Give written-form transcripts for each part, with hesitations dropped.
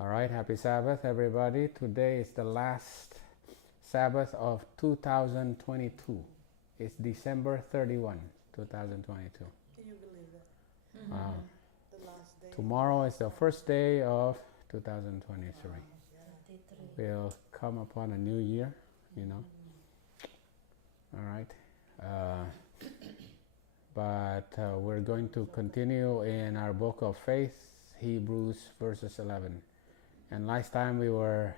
All right, happy Sabbath, everybody. Today is the last Sabbath of 2022. It's December 31, 2022. Can you believe that? Wow. The last day. Tomorrow is the first day of 2023. Yeah. We'll come upon a new year, you know. All right. But we're going to continue in our book of faith, Hebrews verses 11. And last time we were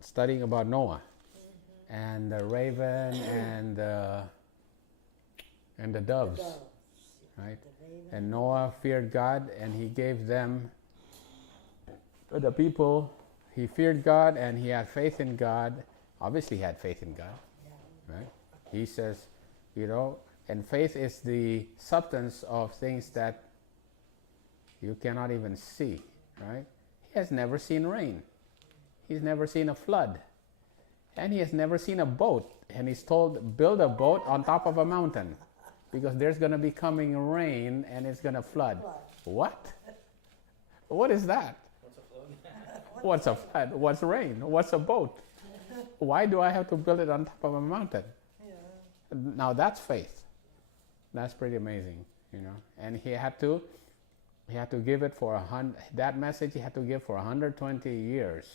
studying about Noah and the raven and the doves, right? And Noah feared God, and he gave them the people. He feared God, and he had faith in God. Obviously, he had faith in God, right? He says, and faith is the substance of things that you cannot even see, right? He has never seen rain. He's never seen a flood. And he has never seen a boat. And he's told, build a boat on top of a mountain because there's going to be coming rain and it's going to flood. What? What is that? What's a flood? What's rain? What's a boat? Why do I have to build it on top of a mountain? Yeah. Now that's faith. That's pretty amazing, And he had to give it for that message he had to give for 120 years.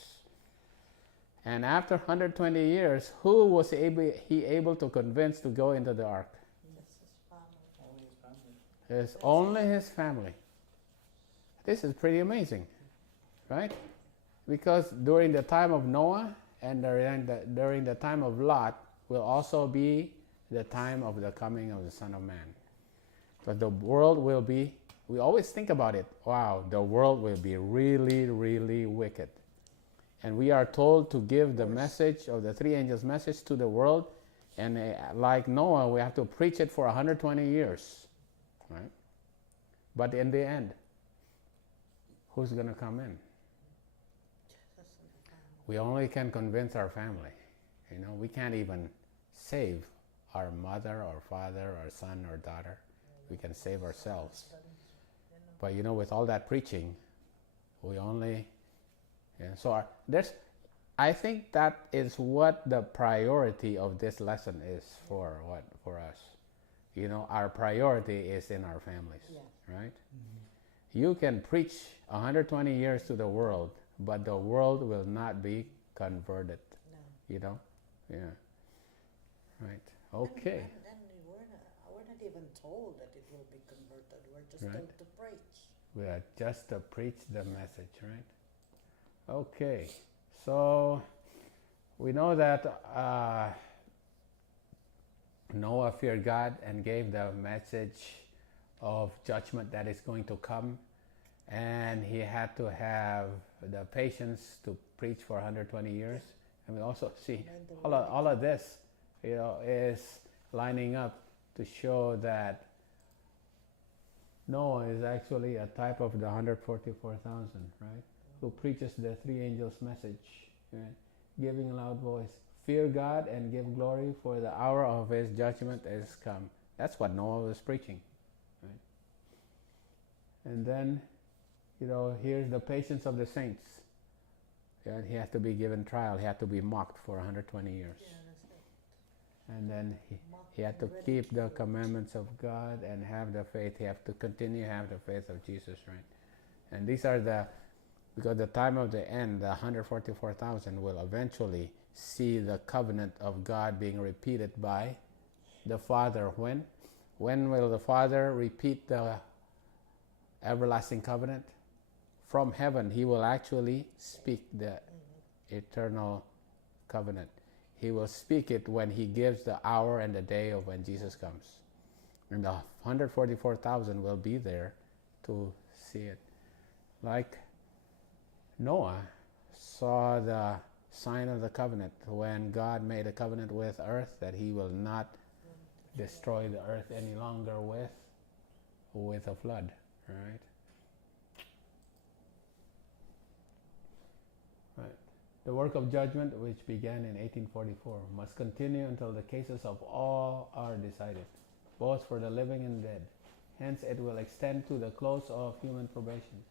And after 120 years, who was he able to convince to go into the ark? It's only his family. This is pretty amazing, right? Because during the time of Noah and during the time of Lot will also be the time of the coming of the Son of Man. Because the world will be, we always think about it, wow, the world will be really, really wicked. And we are told to give the message of the three angels' message to the world. And like Noah, we have to preach it for 120 years, right? But in the end, who's going to come in? We only can convince our family. We can't even save our mother or father or son or daughter. We can save ourselves. But with all that preaching, we only, I think that is what the priority of this lesson is for us. Our priority is in our families, right? Mm-hmm. You can preach 120 years to the world, but the world will not be converted. No. Yeah. Right. Okay. And we're not even told that it will be converted. We're just Right. told to preach. We are just to preach the message, right? Okay. So we know that Noah feared God and gave the message of judgment that is going to come. And he had to have the patience to preach for 120 years. And we also see all of this, is lining up to show that Noah is actually a type of the 144,000, right? Who preaches the three angels' message, right? Giving a loud voice, fear God and give glory, for the hour of his judgment is come. That's what Noah was preaching, right? And then, here's the patience of the saints. Yeah, he has to be given trial. He had to be mocked for 120 years. Yeah, that's it. And then he had to keep the commandments of God and have the faith. He had to continue to have the faith of Jesus, right? And these are because the time of the end, the 144,000 will eventually see the covenant of God being repeated by the Father. When? When will the Father repeat the everlasting covenant? From heaven, he will actually speak the eternal covenant. He will speak it when he gives the hour and the day of when Jesus comes. And the 144,000 will be there to see it. Like Noah saw the sign of the covenant when God made a covenant with earth that he will not destroy the earth any longer with a flood, right? The work of judgment, which began in 1844, must continue until the cases of all are decided, both for the living and dead. Hence it will extend to the close of human probation,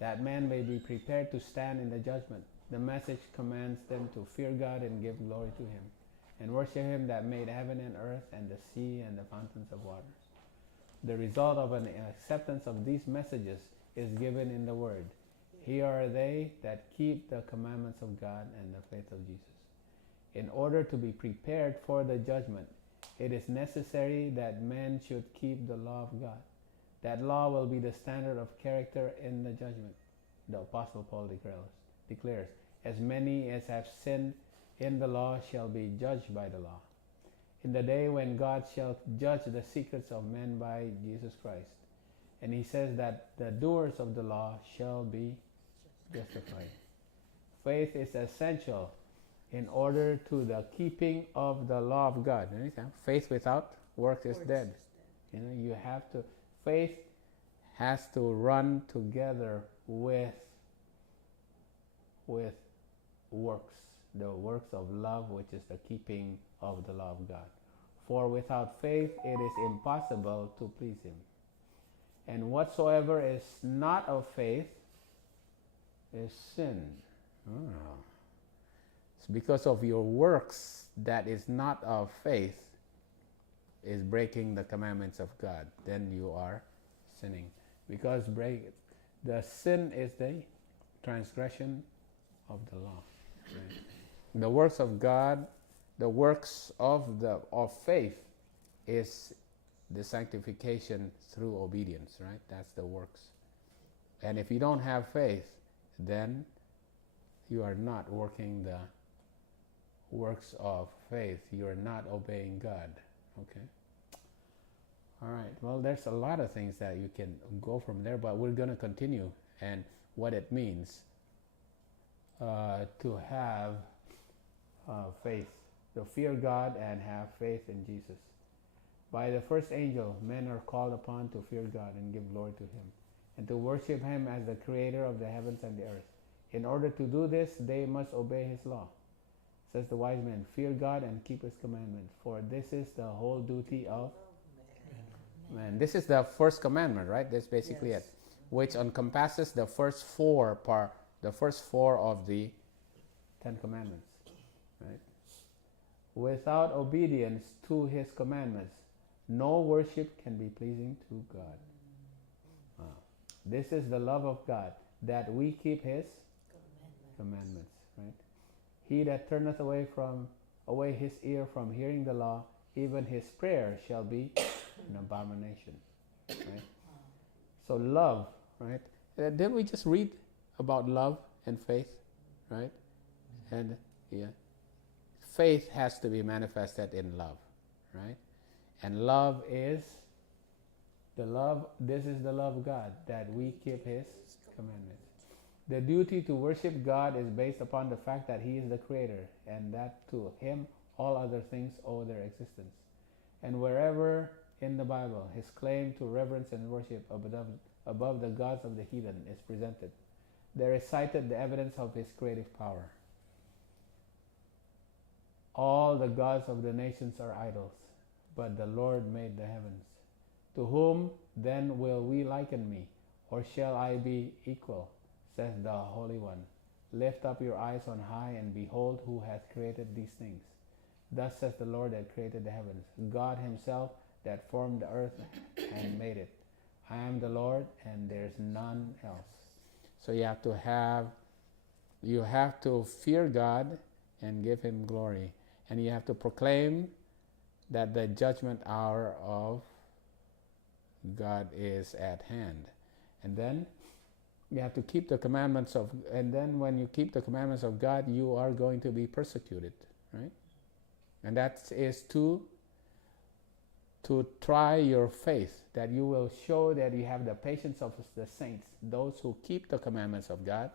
that man may be prepared to stand in the judgment. The message commands them to fear God and give glory to Him, and worship Him that made heaven and earth and the sea and the fountains of waters. The result of an acceptance of these messages is given in the Word. Here are they that keep the commandments of God and the faith of Jesus. In order to be prepared for the judgment, it is necessary that men should keep the law of God. That law will be the standard of character in the judgment. The Apostle Paul declares, as many as have sinned in the law shall be judged by the law. In the day when God shall judge the secrets of men by Jesus Christ. And he says that the doers of the law shall be justified. Faith is essential in order to the keeping of the law of God. Faith without works is dead. You have to, faith has to run together with works, the works of love, which is the keeping of the law of God. For without faith it is impossible to please Him. And whatsoever is not of faith is sin. It's because of your works that is not of faith is breaking the commandments of God. Then you are sinning. Because the sin is the transgression of the law. Right? The works of God, the works of faith is the sanctification through obedience, right? That's the works. And if you don't have faith, then you are not working the works of faith. You are not obeying God. Okay? All right. Well, there's a lot of things that you can go from there, but we're going to continue and what it means to have faith, to fear God and have faith in Jesus. By the first angel, men are called upon to fear God and give glory to Him, and to worship Him as the creator of the heavens and the earth. In order to do this, they must obey His law. Says the wise man, fear God and keep His commandments, for this is the whole duty of man. This is the first commandment, right? That's basically it, which encompasses the first four of the 10 Commandments, right? Without obedience to His commandments, no worship can be pleasing to God. This is the love of God, that we keep His commandments, right? He that turneth away his ear from hearing the law, even his prayer shall be an abomination, right? So love, right? Didn't we just read about love and faith, right? And faith has to be manifested in love, right? And love is this is the love of God, that we keep His commandments. The duty to worship God is based upon the fact that He is the Creator, and that to Him all other things owe their existence. And wherever in the Bible His claim to reverence and worship above the gods of the heathen is presented, there is cited the evidence of His creative power. All the gods of the nations are idols, but the Lord made the heavens. To whom then will we liken me, or shall I be equal? Says the Holy One. Lift up your eyes on high, and behold who hath created these things. Thus says the Lord that created the heavens, God Himself that formed the earth and made it. I am the Lord, and there is none else. So you have to fear God and give Him glory. And you have to proclaim that the judgment hour of God is at hand. And then you have to keep the commandments and then when you keep the commandments of God, you are going to be persecuted, right? And that is to try your faith, that you will show that you have the patience of the saints, those who keep the commandments of God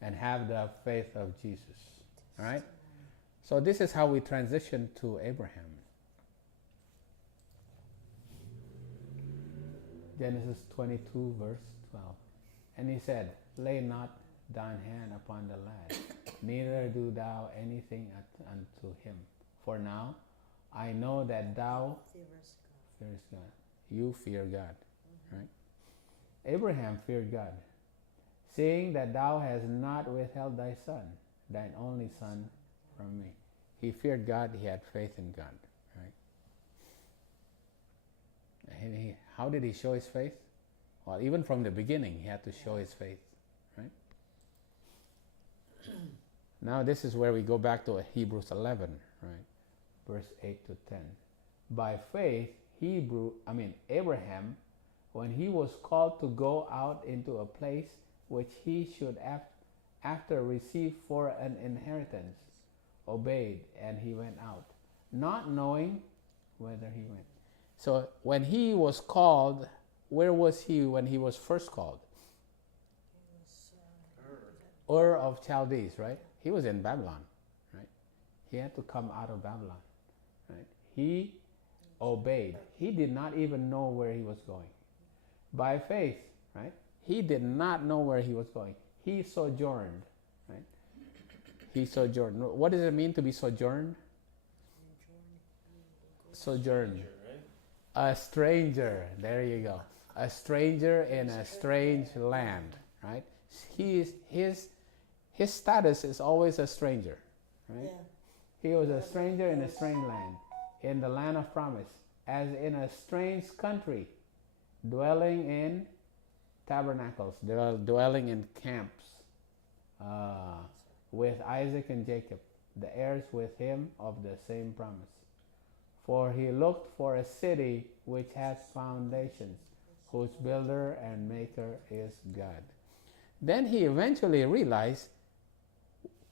and have the faith of Jesus, all right? So this is how we transition to Abraham. Genesis 22, verse 12. And he said, lay not thine hand upon the lad, neither do thou anything unto him. For now I know that thou fearest God, you fear God, right? Abraham feared God, seeing that thou hast not withheld thy son, thine only son, from me. He feared God, he had faith in God, right? And how did he show his faith? Well, even from the beginning, he had to show his faith, right? Now this is where we go back to Hebrews 11, right? Verse 8 to 10. By faith, Abraham, when he was called to go out into a place which he should after receive for an inheritance, obeyed, and he went out, not knowing whither he went. So when he was called, where was he when he was first called? Ur of Chaldees, right? He was in Babylon, right? He had to come out of Babylon, right? He obeyed. He did not even know where he was going. By faith, right? He did not know where he was going. He sojourned, right? He sojourned. What does it mean to be sojourned? Sojourn. A stranger. There you go. A stranger in a strange land, right? His status is always a stranger, right? Yeah. He was a stranger in a strange land, in the land of promise, as in a strange country, dwelling in tabernacles, dwelling in camps, with Isaac and Jacob, the heirs with him of the same promise. For he looked for a city which has foundations, whose builder and maker is God. Then he eventually realized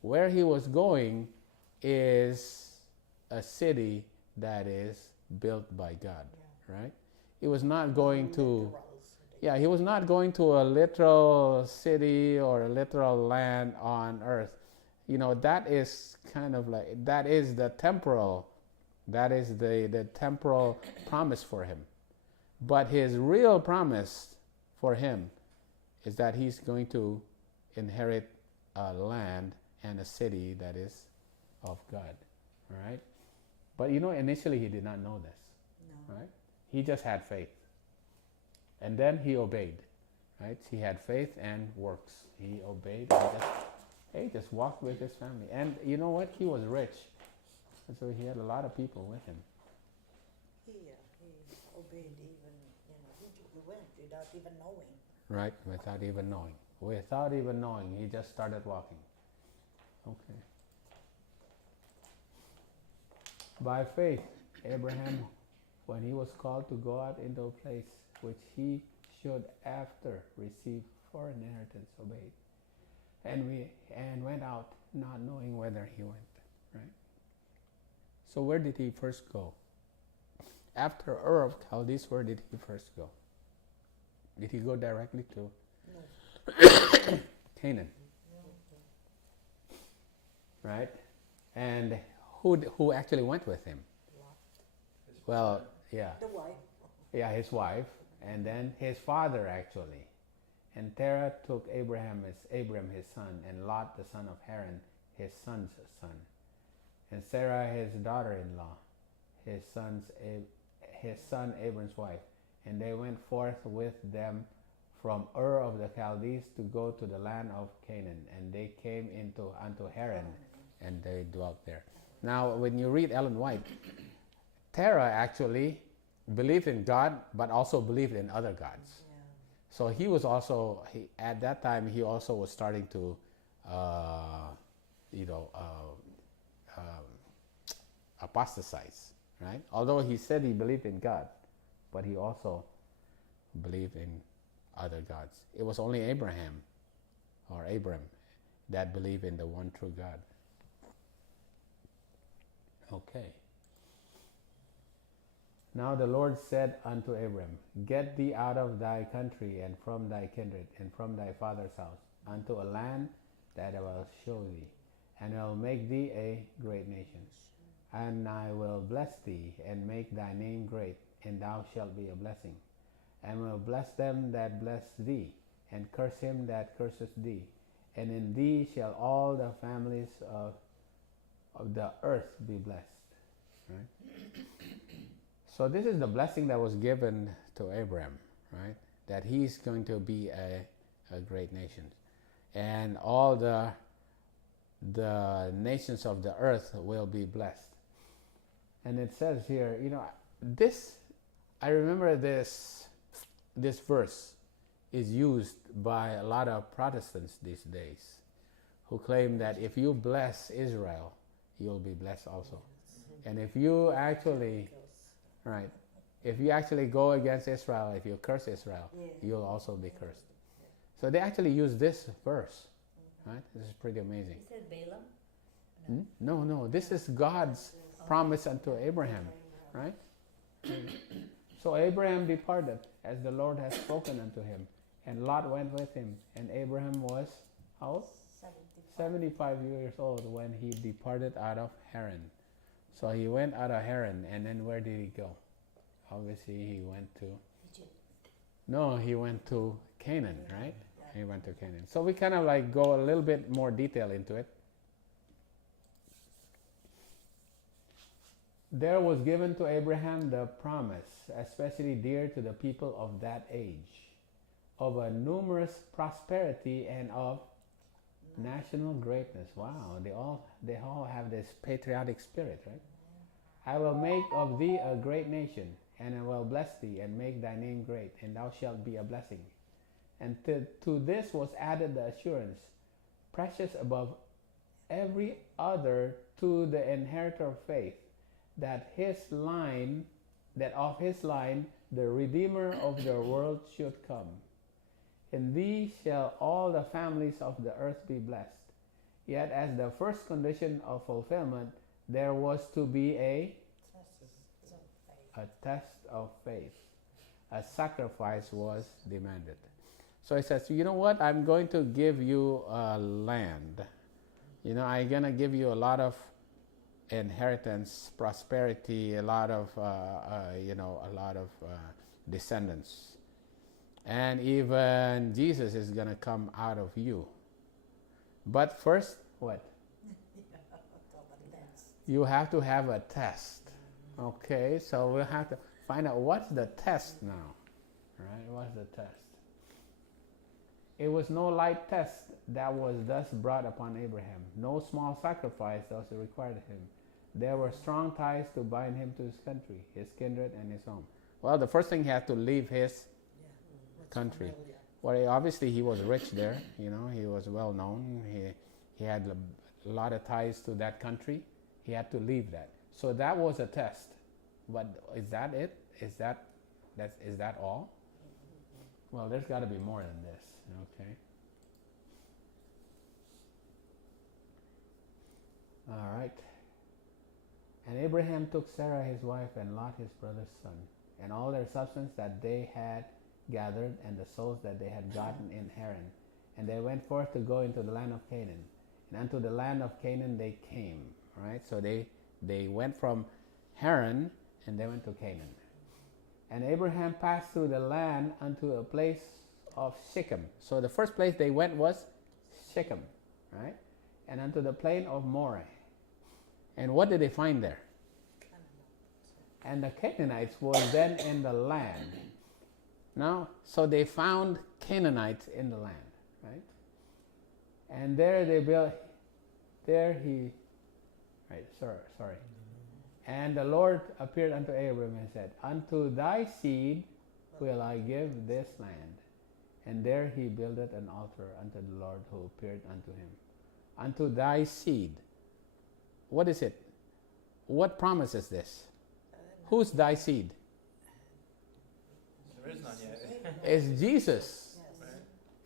where he was going is a city that is built by God, right? He was not going to, he was not going to a literal city or a literal land on earth. You know, that is kind of like, that is the temporal promise for him. But his real promise for him is that he's going to inherit a land and a city that is of God, right? But you know, initially he did not know this, right? He just had faith. And then he obeyed, right? He had faith and works. He obeyed and he just walked with his family. And you know what? He was rich. And so he had a lot of people with him. He obeyed even, he went without even knowing. Right, without even knowing. Without even knowing, he just started walking. Okay. By faith, Abraham, when he was called to go out into a place which he should after receive for an inheritance, obeyed. And went out, not knowing whither he went. Right? So where did he first go? After Ur of Chaldees, where did he first go? Did he go directly to Canaan? Right? And who actually went with him? Well, yeah. The wife. Yeah, his wife, and then his father actually. And Terah took Abram his son, and Lot the son of Haran, his son's son, and Sarah his daughter-in-law, his son Abram's wife. And they went forth with them from Ur of the Chaldees to go to the land of Canaan, and they came unto Haran, and they dwelt there. Now, when you read Ellen White, Terah actually believed in God, but also believed in other gods. Yeah. So he was also, at that time, he also was starting to, apostatize, right? Although he said he believed in God, but he also believed in other gods. It was only Abram that believed in the one true God. Okay. Now the Lord said unto Abram, Get thee out of thy country and from thy kindred and from thy father's house unto a land that I will show thee, and I will make thee a great nation. And I will bless thee and make thy name great, and thou shalt be a blessing. And will bless them that bless thee, and curse him that curseth thee. And in thee shall all the families of the earth be blessed. Right? So this is the blessing that was given to Abraham, right? That he's going to be a great nation. And all the nations of the earth will be blessed. And it says here, I remember this verse is used by a lot of Protestants these days who claim that if you bless Israel, you'll be blessed also. And if you actually go against Israel, if you curse Israel, you'll also be cursed. So they actually use this verse, right? This is pretty amazing. Is it Balaam? No. This is God's promise unto Abraham, right? So Abraham departed as the Lord has spoken unto him, and Lot went with him. And Abraham was how old? 75 years old when he departed out of Haran. So he went out of Haran, and then where did he go? Obviously he went to Egypt. No, he went to Canaan, right? He went to Canaan. So we kind of like go a little bit more detail into it. There was given to Abraham the promise, especially dear to the people of that age, of a numerous prosperity and of national greatness. Wow, they all have this patriotic spirit, right? I will make of thee a great nation, and I will bless thee and make thy name great, and thou shalt be a blessing. And to this was added the assurance, precious above every other, to the inheritor of faith, that of his line the Redeemer of the world should come. In thee shall all the families of the earth be blessed. Yet as the first condition of fulfillment, there was to be a test of faith. A sacrifice was demanded. So he says, you know what? I'm going to give you land. I'm going to give you a lot of inheritance, prosperity, a lot of descendants. And even Jesus is going to come out of you. But first, what? You have to have a test. Okay, so we'll have to find out what's the test now. Right? What's the test? It was no light test that was thus brought upon Abraham. No small sacrifice was required of him. There were strong ties to bind him to his country, his kindred, and his home. Well, the first thing he had to leave his country. Well, obviously he was rich there. He was well known. He had a lot of ties to that country. He had to leave that. So that was a test. But is that it? Is that all? Well, there's got to be more than this. Okay. All right. And Abraham took Sarah his wife, and Lot his brother's son, and all their substance that they had gathered, and the souls that they had gotten in Haran. And they went forth to go into the land of Canaan. And unto the land of Canaan they came. Right? So they went from Haran and they went to Canaan. And Abraham passed through the land unto a place of Shechem. So the first place they went was Shechem, right? And unto the plain of Moreh. And what did they find there? And the Canaanites were then in the land. Now, so they found Canaanites in the land, right? And there they built, sorry. And the Lord appeared unto Abraham and said, unto thy seed will I give this land. And there he builded an altar unto the Lord who appeared unto him. Unto thy seed. What is it? What promise is this? Who's thy seed? There is none yet. It's Jesus.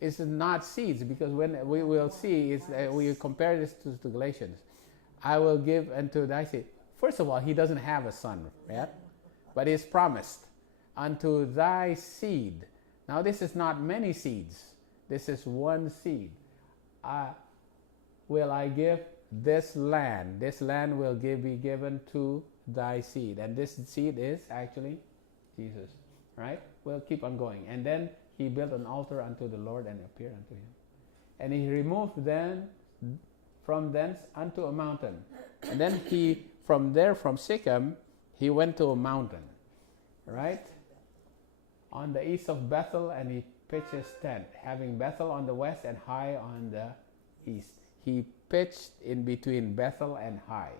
It's not seeds, because when we will see, we compare this to Galatians. I will give unto thy seed. First of all, he doesn't have a son yet, but he's promised unto thy seed. Now this is not many seeds. This is one seed. Will I give this land? This land will be given to thy seed. And this seed is actually Jesus, right? We'll keep on going. And then he built an altar unto the Lord and appeared unto him. And he removed from thence unto a mountain. And then from Shechem, he went to a mountain. right? On the east of Bethel, and he pitched his tent, having Bethel on the west and Hai on the east. He pitched in between Bethel and Hai.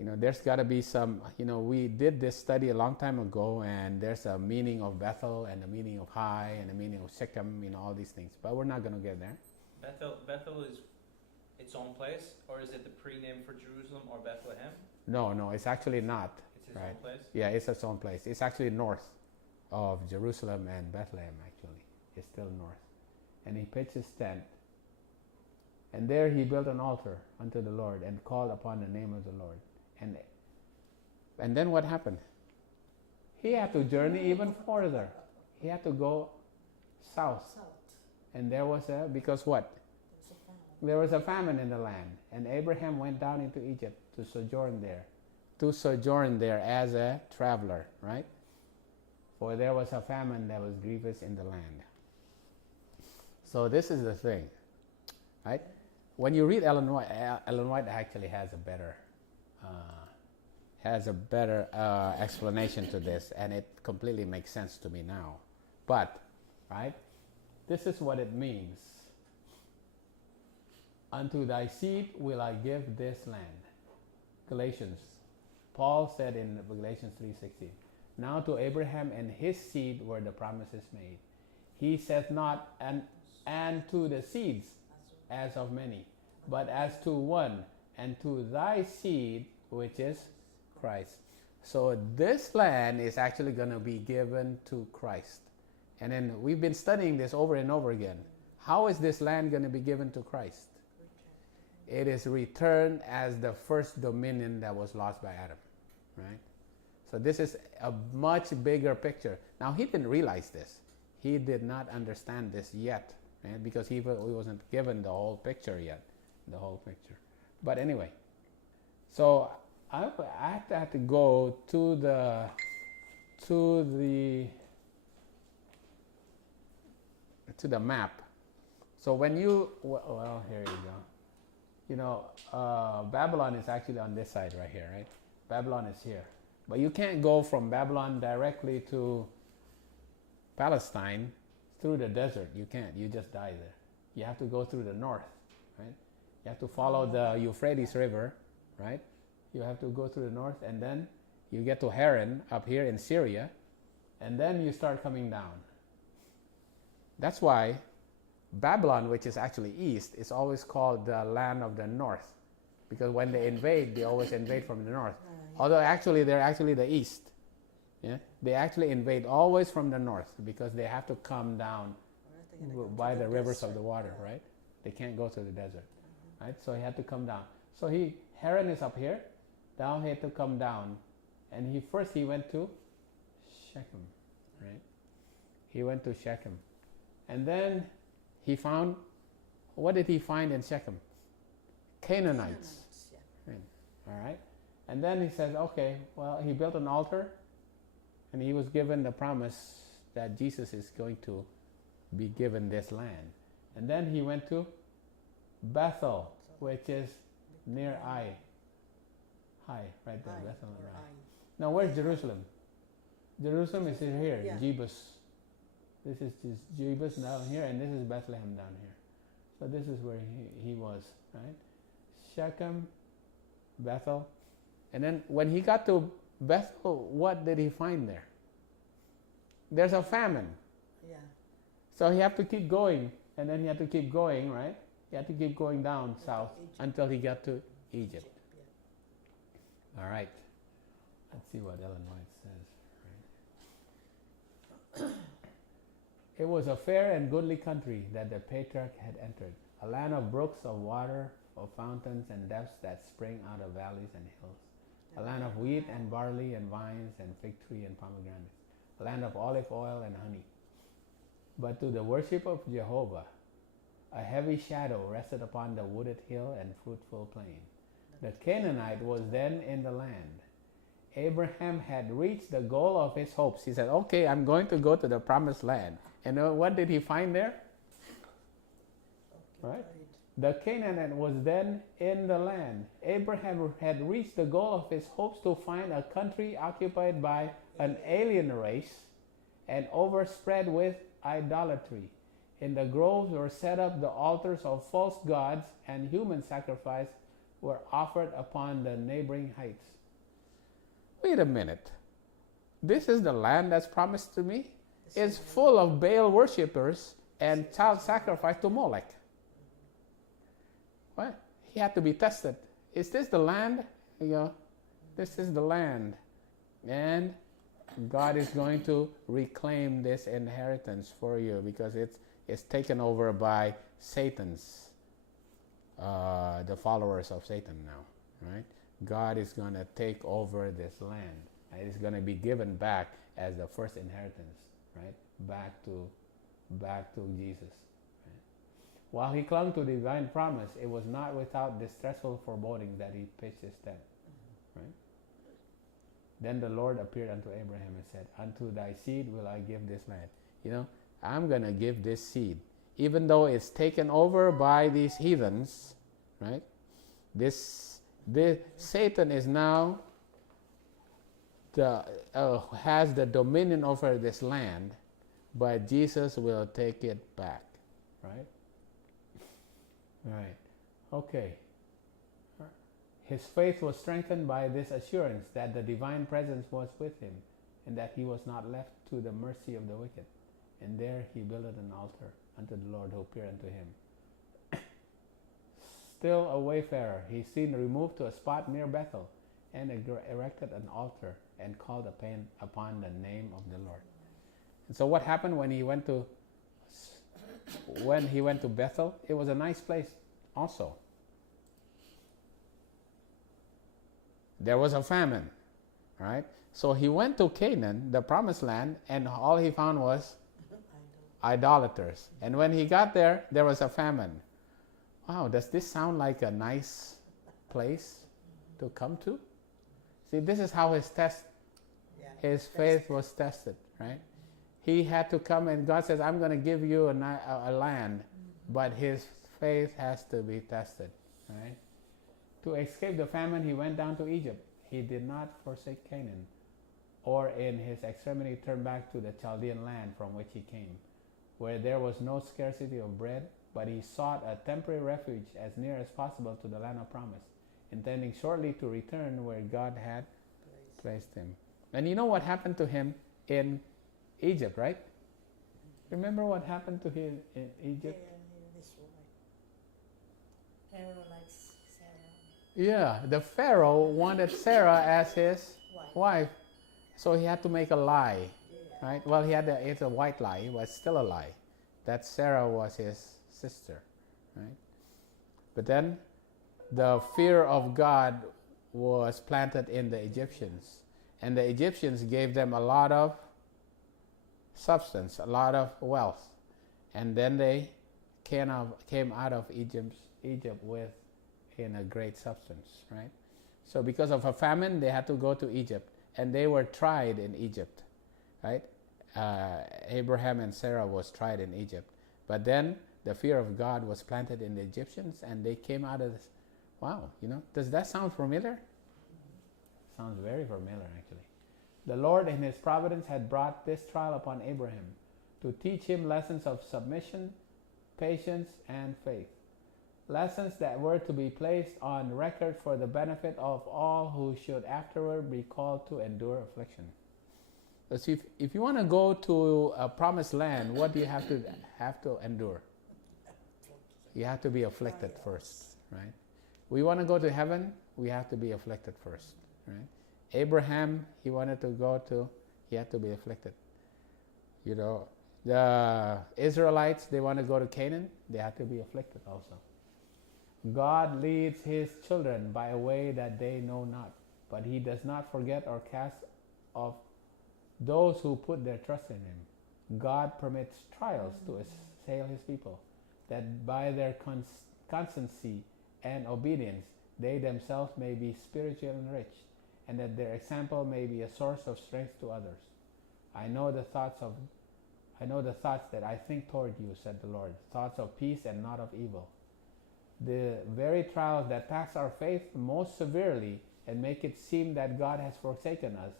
There's got to be some, we did this study a long time ago, and there's a meaning of Bethel and a meaning of Hai and a meaning of Shechem, all these things. But we're not going to get there. Bethel is its own place, or is it the pre-name for Jerusalem or Bethlehem? No, it's actually not. It's its own place? Yeah, it's its own place. It's actually north of Jerusalem and Bethlehem, actually. It's still north. And he pitched his tent. And there he built an altar unto the Lord and called upon the name of the Lord. And then what happened? He had to journey even further. He had to go south. And there was because what? There was a famine in the land. And Abraham went down into Egypt to sojourn there. To sojourn there as a traveler, right? For there was a famine that was grievous in the land. So this is the thing, right? When you read Ellen White actually has a better explanation to this, and it completely makes sense to me now. But, right, this is what it means. Unto thy seed will I give this land. Galatians. Paul said in Galatians 3:16, now to Abraham and his seed were the promises made. He saith not, and to the seeds as of many, but as to one, and to thy seed, which is Christ. So this land is actually going to be given to Christ. And then we've been studying this over and over again. How is this land going to be given to Christ? It is returned as the first dominion that was lost by Adam, right? So this is a much bigger picture. Now, he didn't realize this. He did not understand this yet, right? Because he wasn't given the whole picture yet, the whole picture. But anyway, so I have to go to the map. So when you, well, here you go. Babylon is actually on this side right here, right? Babylon is here. But you can't go from Babylon directly to Palestine through the desert. You can't. You just die there. You have to go through the north, right? You have to follow the Euphrates River, right? You have to go through the north, and then you get to Haran up here in Syria, and then you start coming down. That's why Babylon, which is actually east, is always called the land of the north, because when they invade, they always invade from the north. Although actually they're actually the east. Yeah, they actually invade always from the north because they have to come down by the rivers of the water, right? They can't go to the desert, right? So he had to come down. So Haran is up here. Down he had to come down, and he went to Shechem, right? He went to Shechem, and then he found. What did he find in Shechem? Canaanites. Yeah. Right. All right. And then he says, okay, well, he built an altar, and he was given the promise that Jesus is going to be given this land. And then he went to Bethel, which is near Ai. Right there, Bethel and Ai. Now, where's Jerusalem? Jerusalem is here, Yeah. Jebus. This is Jebus down here, and this is Bethlehem down here. So this is where he was, right? Shechem, Bethel. And then when he got to Bethel, what did he find there? There's a famine. Yeah. So he had to keep going, and then he had to keep going, right? He had to keep going down south until he got to Egypt. Yeah. All right. Let's see what Ellen White says. Right? It was a fair and goodly country that the patriarch had entered, a land of brooks of water, of fountains and depths that spring out of valleys and hills, a land of wheat and barley and vines and fig tree and pomegranates, a land of olive oil and honey. But to the worship of Jehovah, a heavy shadow rested upon the wooded hill and fruitful plain. The Canaanite was then in the land. Abraham had reached the goal of his hopes. He said, okay, I'm going to go to the promised land. And what did he find there? Okay, right? The Canaanite was then in the land. Abraham had reached the goal of his hopes to find a country occupied by an alien race, and overspread with idolatry. In the groves were set up the altars of false gods, and human sacrifice were offered upon the neighboring heights. Wait a minute. This is the land that's promised to me? It's full of Baal worshippers and child sacrifice to Molech. What? He had to be tested. Is this the land? This is the land. And God is going to reclaim this inheritance for you because it's taken over by Satan's, the followers of Satan now, right? God is going to take over this land. And it's going to be given back as the first inheritance, right? Back to Jesus. Right? While he clung to divine promise, it was not without distressful foreboding that he pitched his tent, right? Then the Lord appeared unto Abraham and said, unto thy seed will I give this land. I'm going to give this seed. Even though it's taken over by these heathens, right? This Satan is now has the dominion over this land, but Jesus will take it back, right? Right. Okay. His faith was strengthened by this assurance that the divine presence was with him and that he was not left to the mercy of the wicked. And there he builded an altar unto the Lord who appeared unto him. Still a wayfarer, he soon removed to a spot near Bethel and erected an altar and called upon the name of the Lord. And so what happened when he went to Bethel? It was a nice place also. There was a famine, right? So he went to Canaan, the promised land, and all he found was idolaters. And when he got there, there was a famine. Wow, does this sound like a nice place to come to? See, this is how his faith was tested, right? He had to come and God says, I'm going to give you a land, but his faith has to be tested, right? To escape the famine, he went down to Egypt. He did not forsake Canaan, or in his extremity turn back to the Chaldean land from which he came, where there was no scarcity of bread, but he sought a temporary refuge as near as possible to the land of promise, intending shortly to return where God had placed him. And you know what happened to him in Egypt, right? Remember what happened to him in Egypt? Pharaoh likes Sarah. Yeah, the Pharaoh wanted Sarah as his wife. So he had to make a lie, right? Well, it's a white lie, but still a lie, that Sarah was his sister, right? But then the fear of God was planted in the Egyptians, and the Egyptians gave them a lot of substance, a lot of wealth, and then they came out of Egypt with in a great substance, right? So because of a famine, they had to go to Egypt, and they were tried in Egypt, right? Abraham and Sarah was tried in Egypt, but then the fear of God was planted in the Egyptians, and they came out of this. Wow, does that sound familiar? Sounds very familiar, actually. The Lord in his providence had brought this trial upon Abraham to teach him lessons of submission, patience, and faith. Lessons that were to be placed on record for the benefit of all who should afterward be called to endure affliction. So if you want to go to a promised land, what do you have to endure? You have to be afflicted first, right? We want to go to heaven, we have to be afflicted first, right? Abraham, he had to be afflicted. The Israelites, they want to go to Canaan, they have to be afflicted also. God leads his children by a way that they know not, but he does not forget or cast off those who put their trust in him. God permits trials to assail his people, that by their constancy and obedience they themselves may be spiritually enriched, and that their example may be a source of strength to others. I know the thoughts that I think toward you, said the Lord, thoughts of peace and not of evil. The very trials that tax our faith most severely and make it seem that God has forsaken us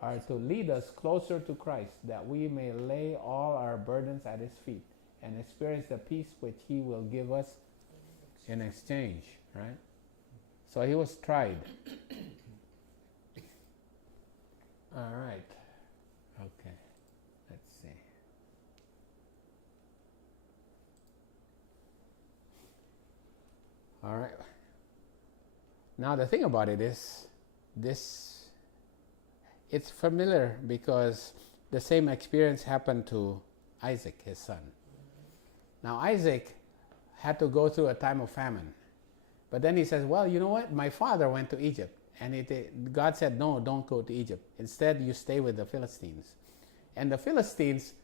are to lead us closer to Christ, that we may lay all our burdens at His feet and experience the peace which He will give us in exchange, right? So He was tried. All right. Okay. Let's see. All right. Now the thing about it is, it's familiar because the same experience happened to Isaac, his son. Now Isaac had to go through a time of famine. But then he says, well, you know what? My father went to Egypt. And God said, no, don't go to Egypt. Instead, you stay with the Philistines. And the Philistines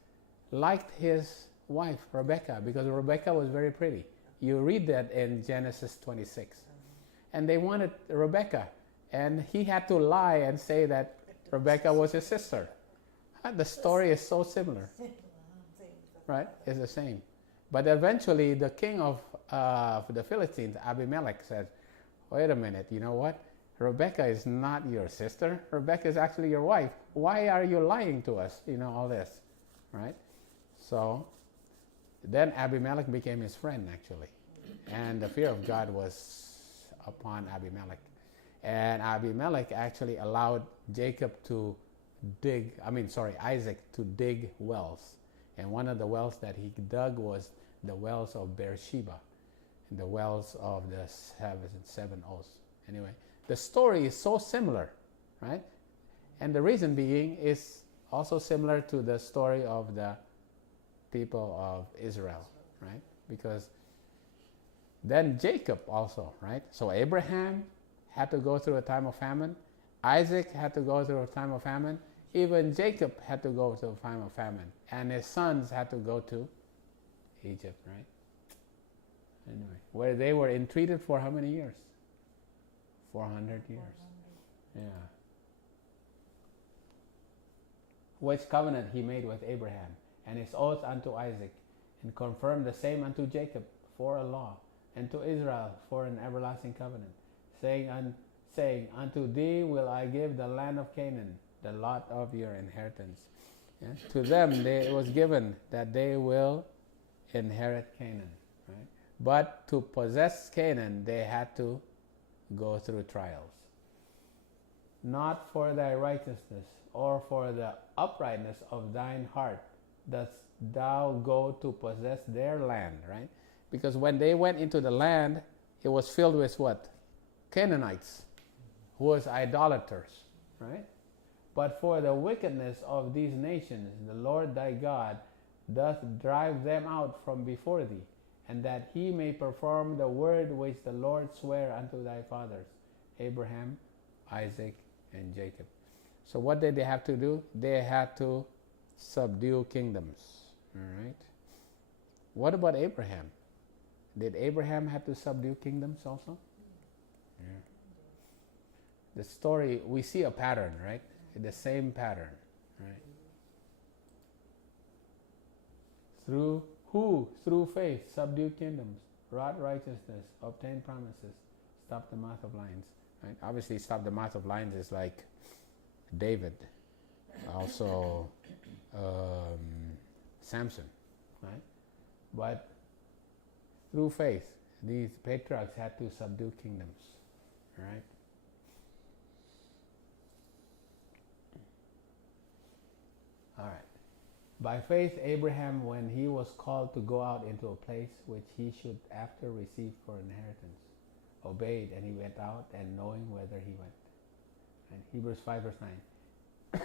liked his wife, Rebekah, because Rebekah was very pretty. You read that in Genesis 26. And they wanted Rebekah. And he had to lie and say that Rebekah was his sister. The story is so similar. Right? It's the same. But eventually, the king of the Philistines, Abimelech, says, wait a minute, you know what? Rebekah is not your sister. Rebekah is actually your wife. Why are you lying to us? You know, all this. Right? So, then Abimelech became his friend, actually. And the fear of God was upon Abimelech. And Abimelech actually allowed Isaac to dig wells. And one of the wells that he dug was the wells of Beersheba, and the wells of the seven oaths. Anyway, the story is so similar, right? And the reason being is also similar to the story of the people of Israel, right? Because then Jacob also, right? So Abraham had to go through a time of famine. Isaac had to go through a time of famine. Even Jacob had to go through a time of famine. And his sons had to go to Egypt, right? Anyway, where they were entreated for how many years? 400 years. Yeah. Which covenant he made with Abraham, and his oath unto Isaac, and confirmed the same unto Jacob for a law, and to Israel for an everlasting covenant, saying, unto thee will I give the land of Canaan, the lot of your inheritance. Yeah? To them it was given that they will inherit Canaan. Right? But to possess Canaan, they had to go through trials. Not for thy righteousness or for the uprightness of thine heart dost thou go to possess their land, right? Because when they went into the land, it was filled with what? Canaanites, who was idolaters, right? But for the wickedness of these nations, the Lord thy God doth drive them out from before thee, and that he may perform the word which the Lord sware unto thy fathers, Abraham, Isaac, and Jacob. So what did they have to do? They had to subdue kingdoms. All right. What about Abraham? Did Abraham have to subdue kingdoms also? Yeah. The story, we see a pattern, right? The same pattern, right? Through faith, subdue kingdoms, wrought righteousness, obtained promises, stop the mouth of lions. Right? Obviously, stop the mouth of lions is like David, also Samson, right? But through faith, these patriarchs had to subdue kingdoms, right? All right. By faith, Abraham, when he was called to go out into a place which he should after receive for inheritance, obeyed, and he went out, and knowing whither he went. And Hebrews 5 verse 9.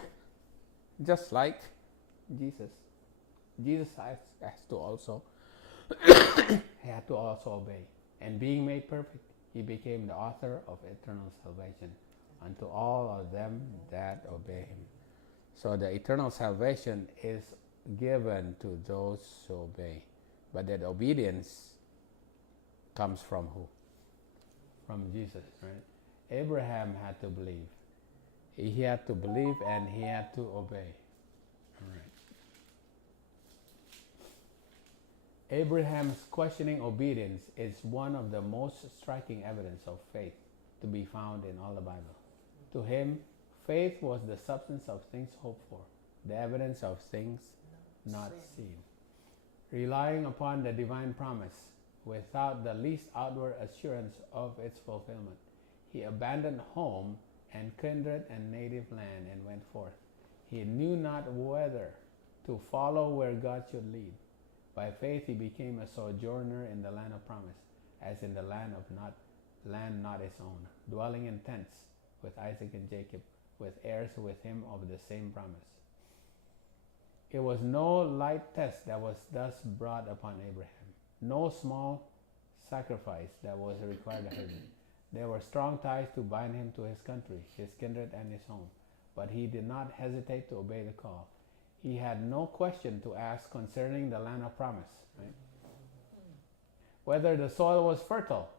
Just like Jesus. Jesus has to also he had to also obey. And being made perfect, he became the author of eternal salvation unto all of them that obey him. So the eternal salvation is given to those who obey. But that obedience comes from who? From Jesus, right? Abraham had to believe. He had to believe and he had to obey. All right. Abraham's questioning obedience is one of the most striking evidence of faith to be found in all the Bible. To him, faith was the substance of things hoped for, the evidence of things not seen. Relying upon the divine promise, without the least outward assurance of its fulfillment, he abandoned home and kindred and native land and went forth. He knew not whether to follow where God should lead. By faith he became a sojourner in the land of promise, as in the land not his own, dwelling in tents with Isaac and Jacob, with heirs with him of the same promise. It was no light test that was thus brought upon Abraham, no small sacrifice that was required of him. There were strong ties to bind him to his country, his kindred, and his home, but he did not hesitate to obey the call. He had no question to ask concerning the land of promise, right? Whether the soil was fertile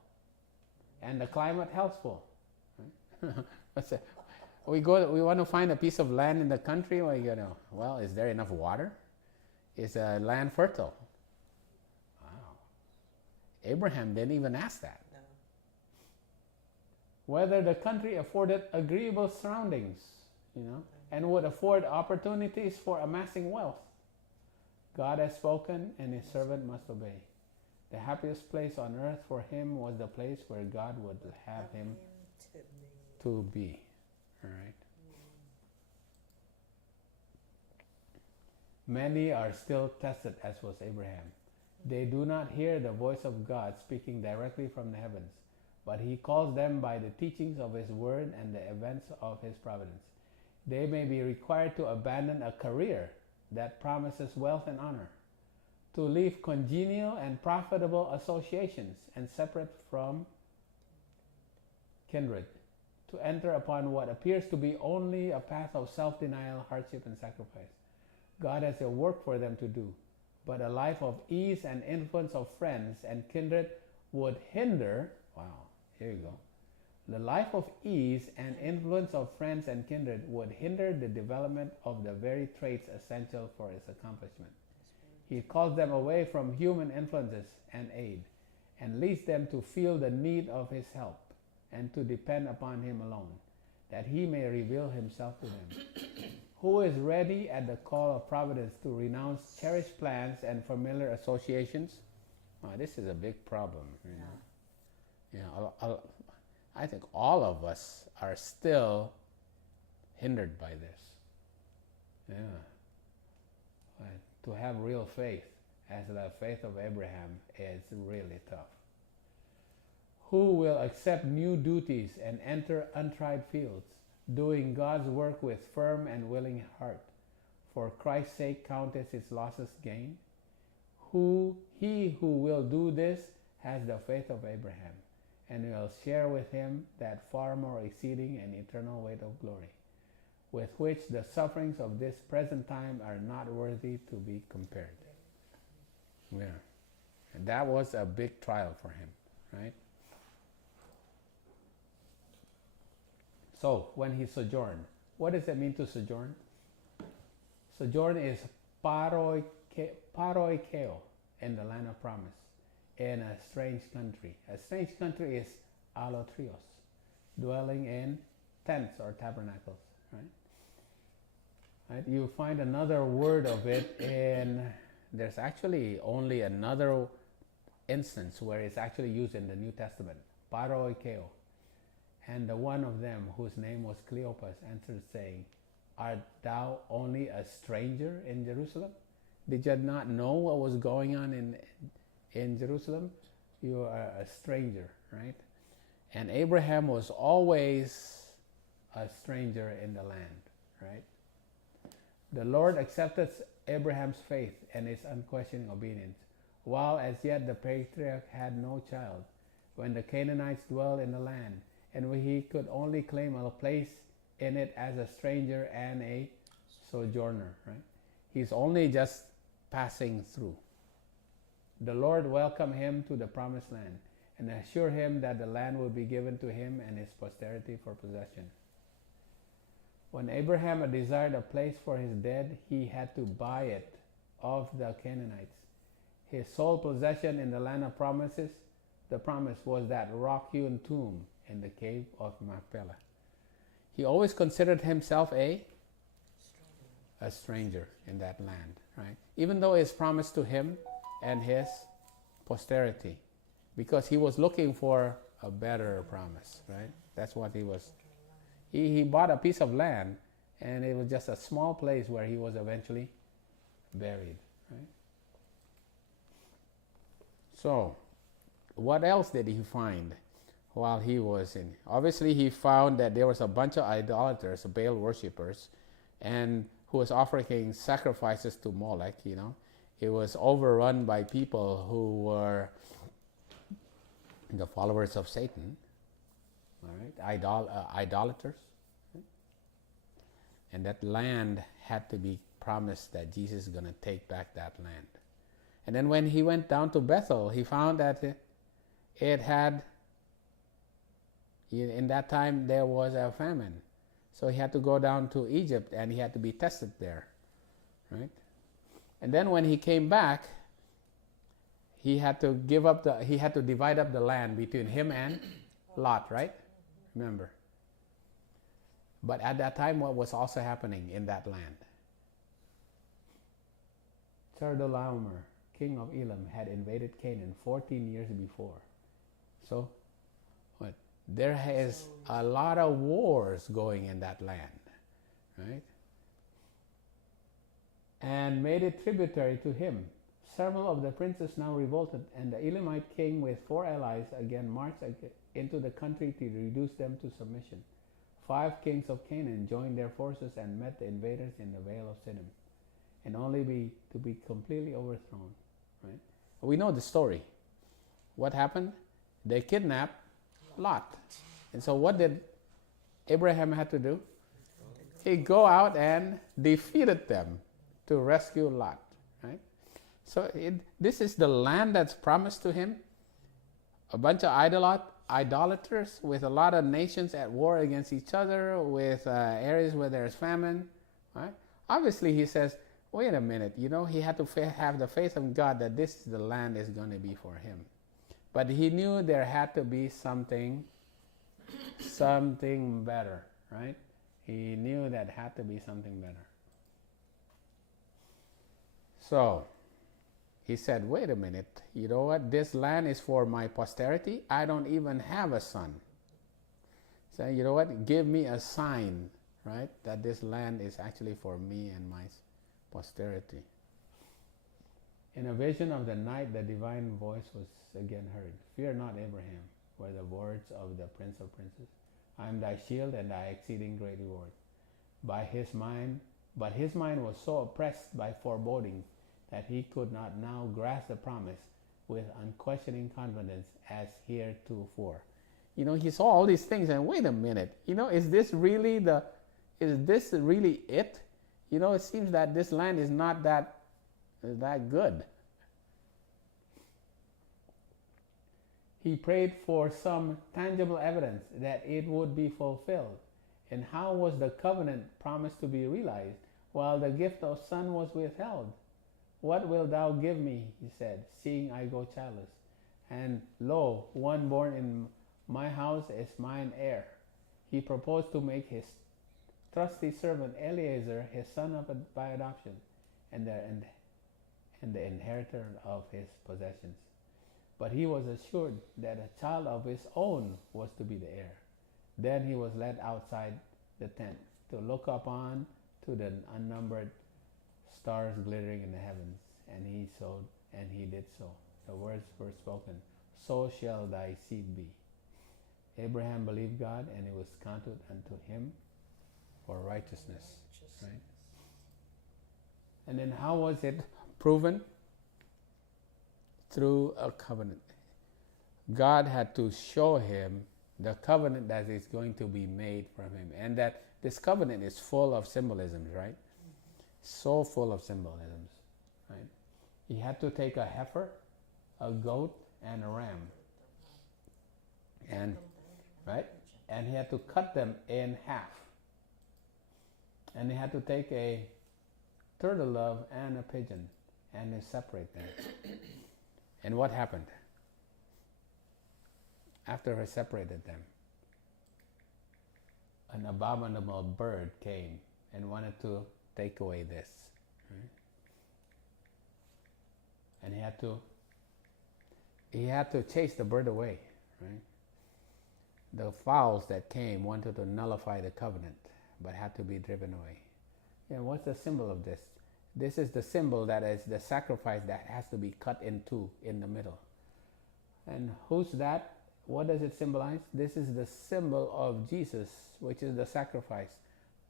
and the climate healthful. Right? We want to find a piece of land in the country. Well, is there enough water? Is the land fertile? Wow. Abraham didn't even ask that. No. Whether the country afforded agreeable surroundings, and would afford opportunities for amassing wealth. God has spoken, and his servant must obey. The happiest place on earth for him was the place where God would have him to be. All right. Many are still tested, as was Abraham. They do not hear the voice of God speaking directly from the heavens, but he calls them by the teachings of his word and the events of his providence. They may be required to abandon a career that promises wealth and honor, to leave congenial and profitable associations and separate from kindred, to enter upon what appears to be only a path of self-denial, hardship, and sacrifice. God has a work for them to do, but a life of ease and influence of friends and kindred would hinder, here you go, the life of ease and influence of friends and kindred would hinder the development of the very traits essential for its accomplishment. He calls them away from human influences and aid, and leads them to feel the need of his help, and to depend upon him alone, that he may reveal himself to them. Who is ready at the call of providence to renounce cherished plans and familiar associations? This is a big problem, I think all of us are still hindered by this. To have real faith, as the faith of Abraham, is really tough. Who will accept new duties and enter untried fields, doing God's work with firm and willing heart, for Christ's sake count as his losses gain? He who will do this has the faith of Abraham, and will share with him that far more exceeding and eternal weight of glory, with which the sufferings of this present time are not worthy to be compared. Yeah. And that was a big trial for him, right? So, when he sojourned, what does it mean to sojourn? Sojourn is paroikeo, in the land of promise, in a strange country. A strange country is allotrios, dwelling in tents or tabernacles, right? You find another word of it there's actually only another instance where it's actually used in the New Testament, paroikeo. And the one of them, whose name was Cleopas, answered, saying, Art thou only a stranger in Jerusalem? Did you not know what was going on in Jerusalem? You are a stranger, right? And Abraham was always a stranger in the land, right? The Lord accepted Abraham's faith and his unquestioning obedience, while as yet the patriarch had no child, when the Canaanites dwelled in the land, and he could only claim a place in it as a stranger and a sojourner, right? He's only just passing through. The Lord welcomed him to the promised land and assured him that the land would be given to him and his posterity for possession. When Abraham desired a place for his dead, he had to buy it of the Canaanites. His sole possession in the land of promises, the promise was that rock-hewn tomb in the cave of Machpelah. he always considered himself a stranger in that land, right? Even though it's promised to him and his posterity, because he was looking for a better promise, right? That's what he was. He bought a piece of land, and it was just a small place where he was eventually buried, right? So, what else did he find while he was in? Obviously, he found that there was a bunch of idolaters, Baal worshippers, and who was offering sacrifices to Molech, you know. It was overrun by people who were the followers of Satan, all right, idolaters. Right? And that land had to be promised that Jesus is going to take back that land. And then when he went down to Bethel, he found that it had, in that time there was a famine. So he had to go down to Egypt and he had to be tested there, right? And then when he came back, he had to divide up the land between him and Lot, right? Remember. But at that time, what was also happening in that land? Chedorlaomer, king of Elam, had invaded Canaan 14 years before. So, what? There is a lot of wars going in that land, right? And made it tributary to him. Several of the princes now revolted, and the Elamite king with 4 allies again marched into the country to reduce them to submission. 5 kings of Canaan joined their forces and met the invaders in the Vale of Siddim, and only to be completely overthrown. Right? We know the story. What happened? They kidnapped Lot. And so what did Abraham have to do? He go out and defeated them to rescue Lot. Right? So this is the land that's promised to him. A bunch of idolaters with a lot of nations at war against each other, with areas where there's famine. Right? Obviously, he says, wait a minute, you know, he had to have the faith of God that this is the land is going to be for him. But he knew there had to be something better, right? He knew that had to be something better. So, he said, wait a minute, you know what? This land is for my posterity. I don't even have a son. So, you know what? Give me a sign, right? That this land is actually for me and my posterity. In a vision of the night, the divine voice was again heard. Fear not, Abraham, were the words of the Prince of Princes. I am thy shield and thy exceeding great reward. But his mind was so oppressed by foreboding that he could not now grasp the promise with unquestioning confidence as heretofore. You know, he saw all these things and wait a minute, you know, is this really it? You know, it seems that this land is not that good. He prayed for some tangible evidence that it would be fulfilled. And how was the covenant promised to be realized while the gift of son was withheld? What wilt thou give me, he said, seeing I go childless? And lo, one born in my house is mine heir. He proposed to make his trusty servant Eliezer his son by adoption, and the inheritor of his possessions. But he was assured that a child of his own was to be the heir. Then he was led outside the tent to look upon to the unnumbered stars glittering in the heavens, and he did so. The words were spoken, so shall thy seed be. Abraham believed God, and it was counted unto him for righteousness. Right? And then how was it proven? Through a covenant. God had to show him the covenant that is going to be made from him, and that this covenant is full of symbolisms, right? So full of symbolisms, right? He had to take a heifer, a goat, and a ram, and he had to cut them in half, and he had to take a turtle dove and a pigeon and separate them. And what happened after he separated them? an abominable bird came and wanted to take away this. Right? And he had to chase the bird away. Right? The fowls that came wanted to nullify the covenant, but had to be driven away. And what's the symbol of this? This is the symbol that is the sacrifice that has to be cut in two in the middle. And who's that? What does it symbolize? This is the symbol of Jesus, which is the sacrifice,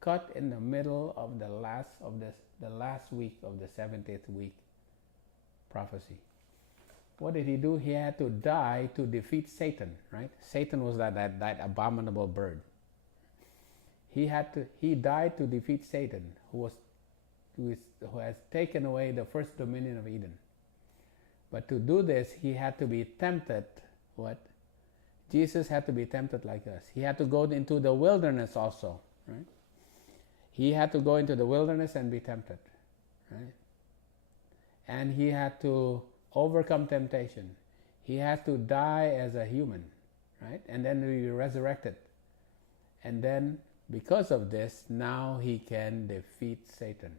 cut in the middle of the last week of the 70th week prophecy. What did he do? He had to die to defeat Satan, right? Satan was that abominable bird. He died to defeat Satan, who has taken away the first dominion of Eden. But to do this, he had to be tempted. What? Jesus had to be tempted like us. He had to go into the wilderness also, right? He had to go into the wilderness and be tempted, right? And he had to overcome temptation. He had to die as a human, right? And then be resurrected. And then, because of this, now he can defeat Satan,